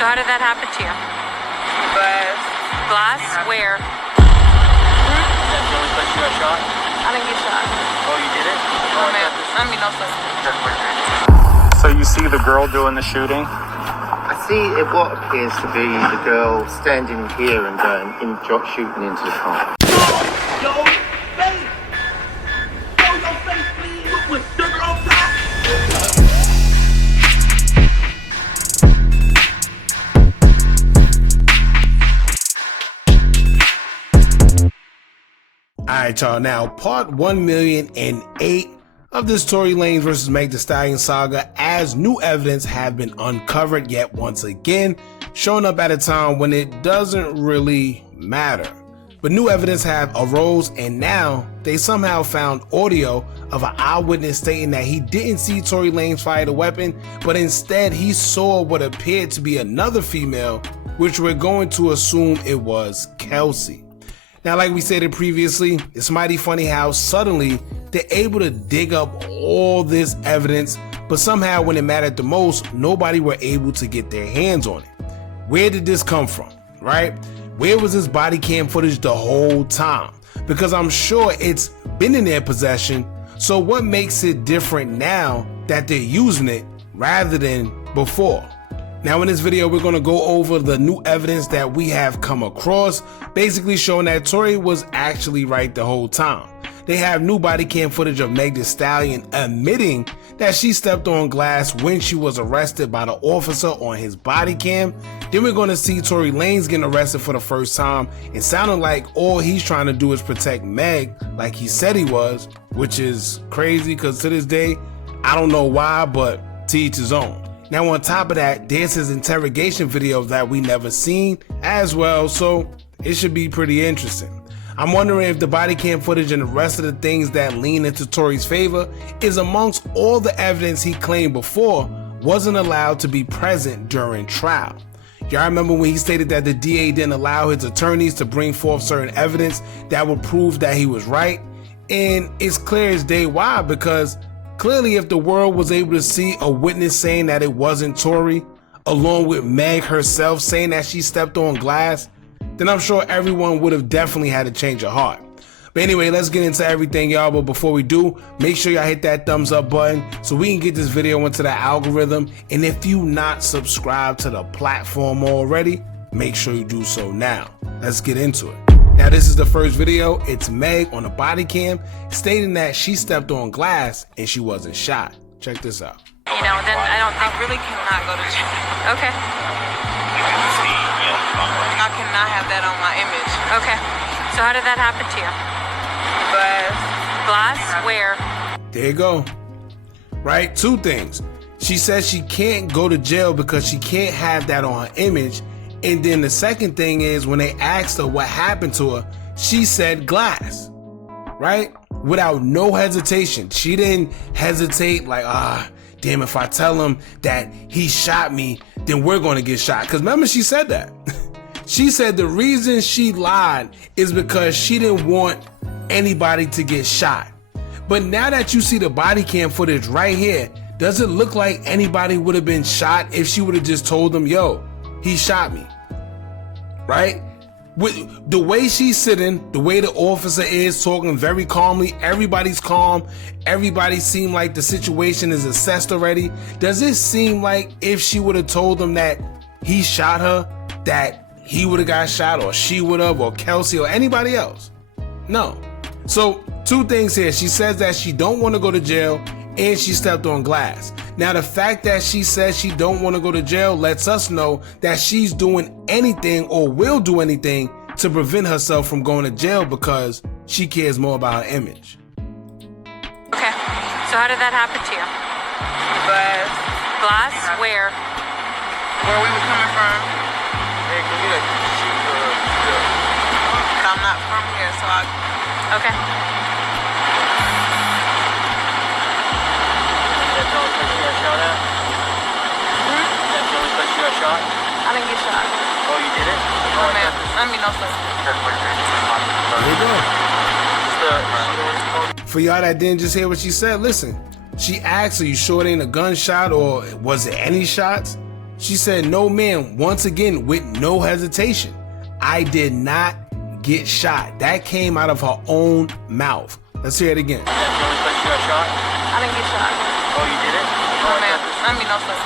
So how did that happen to you? Glass. Glass? Where? Is that the only place you got shot? I didn't get shot. Oh, you did it? No, ma'am. I mean, no, sir. So you see the girl doing the shooting? I see what appears to be the girl standing here and going shooting into the car. Yo, face! Yo, your face, please! With sugar on top! Alright y'all, now part 1,000,008 of this Tory Lanez versus Meg The Stallion saga, as new evidence have been uncovered yet once again, showing up at a time when it doesn't really matter. But new evidence have arose, and now they somehow found audio of an eyewitness stating that he didn't see Tory Lanez fire the weapon, but instead he saw what appeared to be another female, which we're going to assume it was Kelsey. Now, like we stated previously, it's mighty funny how suddenly they're able to dig up all this evidence, but somehow when it mattered the most, nobody were able to get their hands on it. Where did this come from, right? Where was this body cam footage the whole time? Because I'm sure it's been in their possession, so what makes it different now that they're using it rather than before? Now in this video, we're going to go over the new evidence that we have come across, basically showing that Tory was actually right the whole time. They have new body cam footage of Meg The Stallion admitting that she stepped on glass when she was arrested by the officer on his body cam. Then we're going to see Tory Lanez getting arrested for the first time and sounding like all he's trying to do is protect Meg like he said he was, which is crazy because to this day, I don't know why, but to each his own. Now on top of that, there's his interrogation video that we never seen as well, so it should be pretty interesting. I'm wondering if the body cam footage and the rest of the things that lean into Tory's favor is amongst all the evidence he claimed before wasn't allowed to be present during trial. Y'all remember when he stated that the DA didn't allow his attorneys to bring forth certain evidence that would prove that he was right? And it's clear as day why, because clearly, if the world was able to see a witness saying that it wasn't Tory, along with Meg herself saying that she stepped on glass, then I'm sure everyone would have definitely had a change of heart. But anyway, let's get into everything, y'all. But before we do, make sure y'all hit that thumbs up button so we can get this video into the algorithm. And if you not subscribed to the platform already, make sure you do so now. Let's get into it. Now this is the first video. It's Meg on a body cam stating that she stepped on glass and she wasn't shot. Check this out. You know, then I really cannot go to jail. Okay. I cannot have that on my image. Okay. So how did that happen to you? Glass. Glass? Where? There you go. Right? Two things. She says she can't go to jail because she can't have that on her image. And then the second thing is when they asked her what happened to her, she said glass, right? Without no hesitation. She didn't hesitate like, damn, if I tell him that he shot me, then we're going to get shot. Because remember, she said that. She said the reason she lied is because she didn't want anybody to get shot. But now that you see the body cam footage right here, does it look like anybody would have been shot if she would have just told them, yo, he shot me, right? With the way she's sitting, the way the officer is talking very calmly, everybody's calm, everybody seemed like the situation is assessed already. Does it seem like if she would have told them that he shot her, that he would have got shot, or she would have, or Kelsey, or anybody else? No. So two things here. She says that she don't want to go to jail and she stepped on glass. Now, the fact that she says she don't want to go to jail lets us know that she's doing anything or will do anything to prevent herself from going to jail because she cares more about her image. Okay. So how did that happen to you? Glass. Glass? Where? Where we were coming from. Hey, can you shoot the But I'm not from here, so I... Okay. That's the only place you got shot at? That's the only place you got shot? I didn't get shot. Oh, you did it? No, ma'am. I mean, no, sir. There you go. For y'all that didn't just hear what she said, listen. She asked, are you sure it ain't a gunshot or was it any shots? She said, "No, ma'am," once again with no hesitation. "I did not get shot." That came out of her own mouth. Let's hear it again. That's the only place you got shot? I didn't get shot. Oh, you didn't? No, ma'am. I mean, no, sir.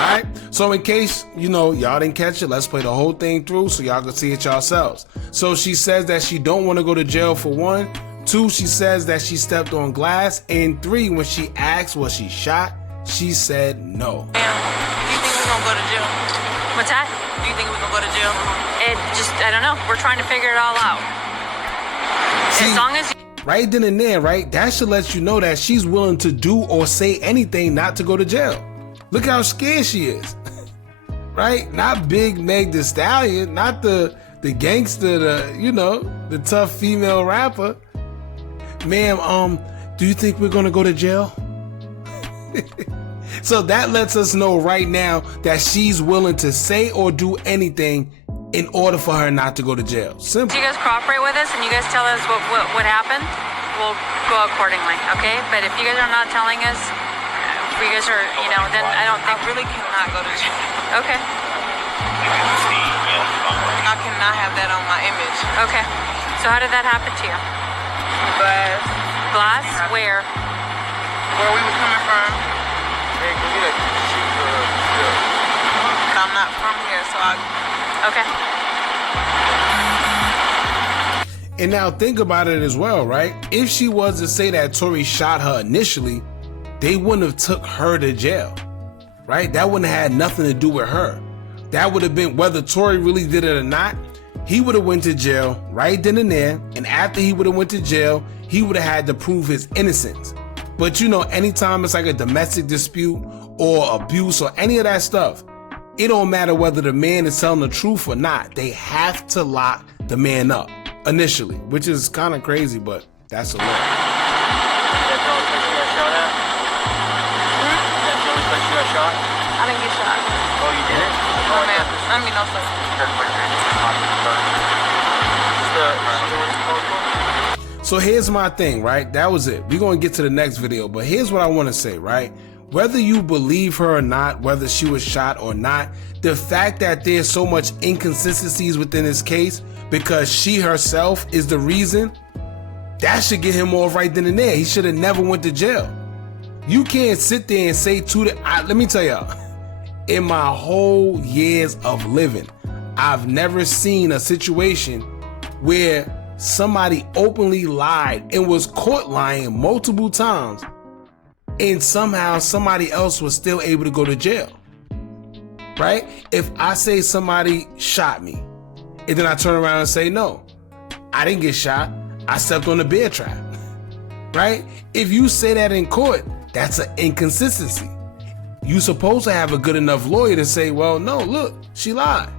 Alright, so in case, y'all didn't catch it, let's play the whole thing through so y'all can see it yourselves. So she says that she don't want to go to jail for 1. 2, she says that she stepped on glass. And 3, when she asked was she shot, she said no. Ma'am, do you think we're gonna go to jail? What's that? Do you think we're gonna go to jail? I don't know. We're trying to figure it all out. See, As long as right then and there, right? That should let you know that she's willing to do or say anything not to go to jail. Look how scared she is. Right? Not big Meg The Stallion, not the gangster, the tough female rapper. "Ma'am, do you think we're gonna go to jail?" So that lets us know right now that she's willing to say or do anything in order for her not to go to jail. Simple. you guys cooperate with us and you guys tell us what happened, we'll go accordingly, okay? But if you guys are not telling us, if you guys are, then I don't I think... really cannot go to jail. Okay, I cannot have that on my image. okay. So how did that happen to you? But Glass? Where? where we were coming from, Hey, go get a sheet for the... but I'm not from here, so Okay. And now think about it as well, right? If she was to say that Tory shot her initially, they wouldn't have took her to jail, right? That wouldn't have had nothing to do with her. That would have been, whether Tory really did it or not, he would have went to jail right then and there. And after he would have went to jail, he would have had to prove his innocence. But anytime it's like a domestic dispute or abuse or any of that stuff, it don't matter whether the man is telling the truth or not. They have to lock the man up initially, which is kind of crazy, but that's the law. That's the only place you got shot at? That's the only place you got shot? I didn't get shot. Oh, you didn't? No, ma'am. I mean, no, sir. So here's my thing, right? That was it. We're going to get to the next video, but here's what I want to say, right? Whether you believe her or not, whether she was shot or not, the fact that there's so much inconsistencies within this case because she herself is the reason, that should get him off right then and there. He should have never went to jail. You can't sit there and say let me tell y'all, in my whole years of living, I've never seen a situation where somebody openly lied and was caught lying multiple times, and somehow somebody else was still able to go to jail, right? If I say somebody shot me, and then I turn around and say, no, I didn't get shot, I stepped on a bear trap, right? If you say that in court, that's an inconsistency. You're supposed to have a good enough lawyer to say, well, no, look, she lied.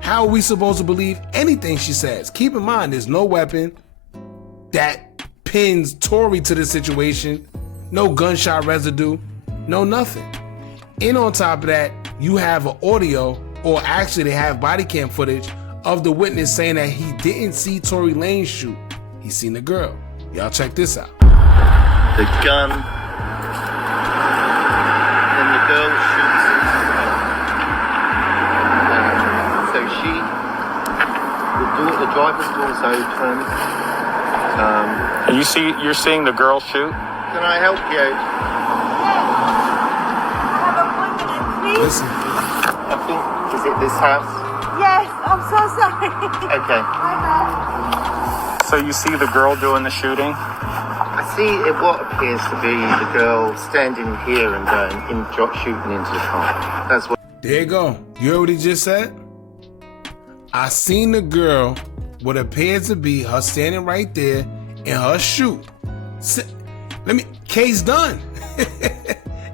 How are we supposed to believe anything she says? Keep in mind, there's no weapon that pins Tory to the situation, no gunshot residue, no nothing. And on top of that, you have an audio, or actually they have body cam footage of the witness saying that he didn't see Tory Lanez shoot. He seen the girl. Y'all check this out. The gun, and the girl shoots into the car. So the driver's door's open. You're seeing the girl shoot? Can I help you? Listen. I think, is it this house? Yes, I'm so sorry. Okay. So you see the girl doing the shooting? I see what appears to be the girl standing here and shooting into the car. That's what. There you go. You heard what he just said? I seen the girl, what appears to be her standing right there in her shoot. Case done.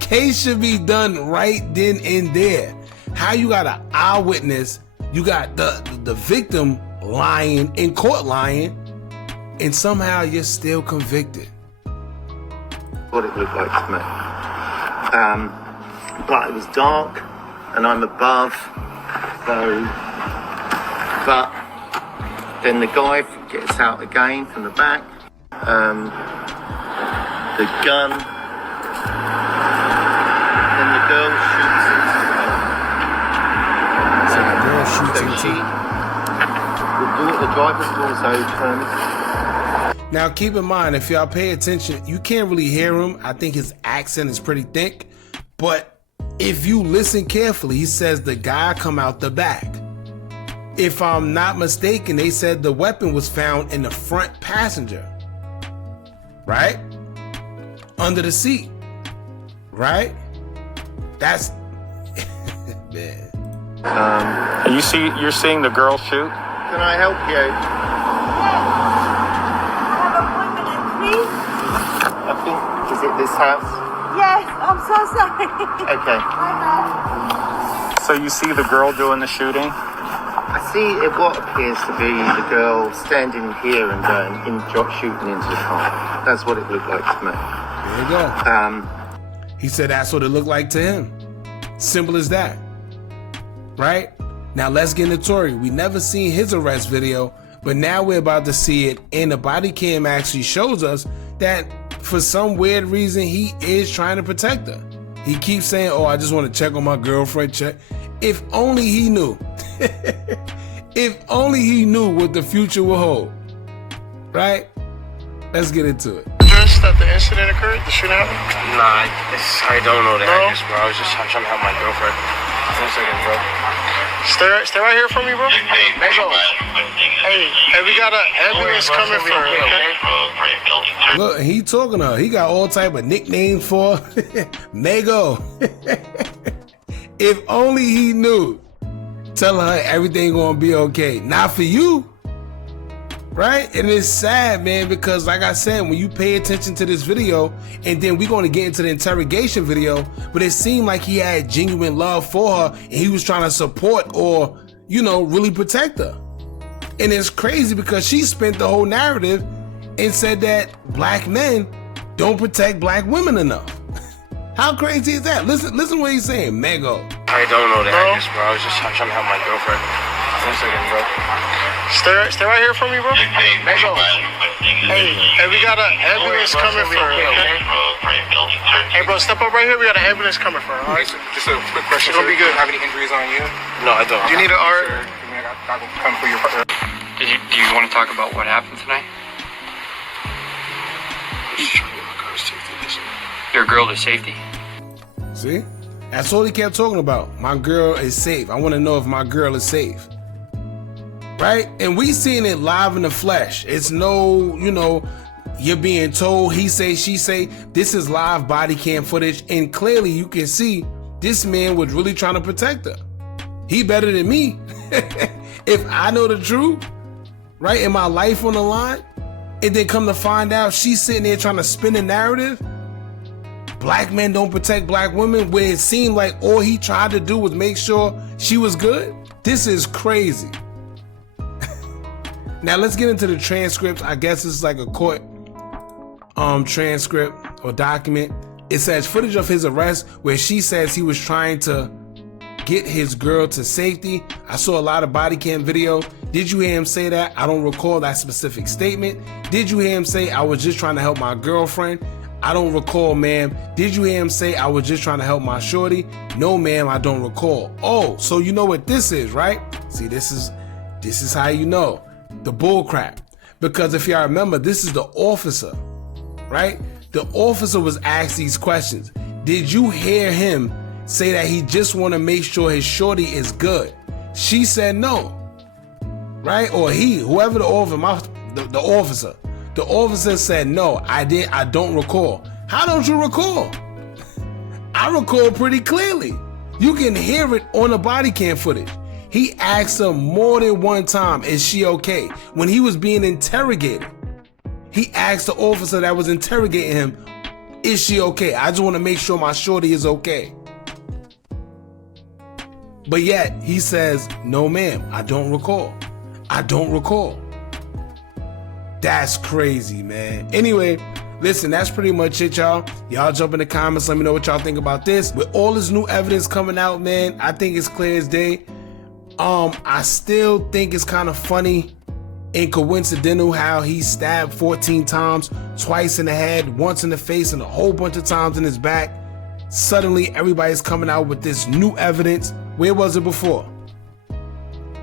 Case should be done right then and there. How you got an eyewitness, you got the victim lying, in court lying, and somehow you're still convicted. What it looked like to me. But it was dark, and I'm above, so. But then the guy gets out again from the back. The gun cheat. The driver's door's open. Now keep in mind, if y'all pay attention, you can't really hear him. I think his accent is pretty thick, but if you listen carefully, he says the guy come out the back. If I'm not mistaken, they said the weapon was found in the front passenger, right? Under the seat, right? That's, man. And you're seeing the girl shoot? Can I help you? I think, is it this house? Yes, I'm so sorry. Okay. So you see the girl doing the shooting? I see what appears to be the girl standing here and going shooting into the car. That's what it looked like to me. There you go. He said that's what it looked like to him. Simple as that. Right? Now let's get into Tory. We never seen his arrest video, but now we're about to see it, and the body cam actually shows us that for some weird reason he is trying to protect her. He keeps saying, oh, I just want to check on my girlfriend. Check. If only he knew. If only he knew what the future will hold. Right? Let's get into it. Address that the incident occurred, the shooting happened? Nah, I don't know the No? address, bro. I was just trying to help my girlfriend. 1 second, bro. Stay right here for me, bro. Hey, we got an ambulance coming for her, okay? Look, he talking to her. He got all type of nicknames for her. Mego. If only he knew. Telling her everything gonna be okay. Not for you. Right? And it's sad, man, because like I said, when you pay attention to this video, and then we're going to get into the interrogation video, but it seemed like he had genuine love for her, and he was trying to support or, you know, really protect her. And it's crazy because she spent the whole narrative and said that black men don't protect black women enough. How crazy is that? Listen what he's saying, Mego. I don't know the address, bro. I was just trying to help my girlfriend. 1 second, bro. Stay right here for me, bro. Hey, we got an ambulance coming for her, okay? Hey, bro, step up right here. We got an ambulance coming for her, all right? Just a quick question. It's gonna be good. Have any injuries on you? No, I don't. Do you need an art? I will come for your partner. Do you want to talk about what happened tonight? Your girl to safety. See? That's all he kept talking about. My girl is safe. I want to know if my girl is safe. Right? And we seen it live in the flesh. It's no, you know, you're being told, he say, she say. This is live body cam footage, and clearly you can see this man was really trying to protect her. He better than me. If I know the truth, right, and my life on the line, and then come to find out she's sitting there trying to spin a narrative, black men don't protect black women, where it seemed like all he tried to do was make sure she was good. This is crazy. Now let's get into the transcripts. I guess it's like a court transcript or document. It says footage of his arrest where she says he was trying to get his girl to safety. I saw a lot of body cam video. Did you hear him say that? I don't recall that specific statement. Did you hear him say I was just trying to help my girlfriend? I don't recall, ma'am. Did you hear him say I was just trying to help my shorty? No, ma'am, I don't recall. Oh, so you know what this is, right? See, this is how you know. The bull crap. Because if y'all remember, this is the officer, right? The officer was asked these questions. Did you hear him say that he just want to make sure his shorty is good? She said no, right? Or he, whoever the officer, the officer said no, I don't recall. How don't you recall? I recall pretty clearly. You can hear it on the body cam footage. He asked her more than one time, is she okay? When he was being interrogated, he asked the officer that was interrogating him, is she okay? I just want to make sure my shorty is okay. But yet he says, no ma'am, I don't recall. I don't recall. That's crazy, man. Anyway, listen, that's pretty much it, y'all. Y'all jump in the comments, let me know what y'all think about this. With all this new evidence coming out, man, I think it's clear as day. I still think it's kind of funny and coincidental how he stabbed 14 times, twice in the head, once in the face, and a whole bunch of times in his back. Suddenly, everybody's coming out with this new evidence. Where was it before?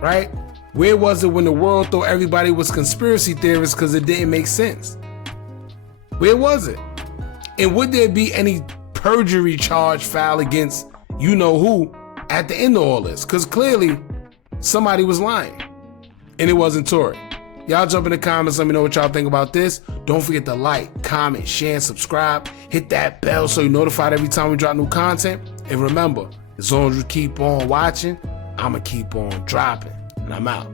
right? Where was it when the world thought everybody was conspiracy theorists because it didn't make sense? Where was it? And would there be any perjury charge filed against you know who at the end of all this? Because clearly somebody was lying, and it wasn't Tory. Y'all jump in the comments, let me know what y'all think about this. Don't forget to like, comment, share, and subscribe. Hit that bell so you're notified every time we drop new content. And remember, as long as you keep on watching, I'ma keep on dropping. And I'm out.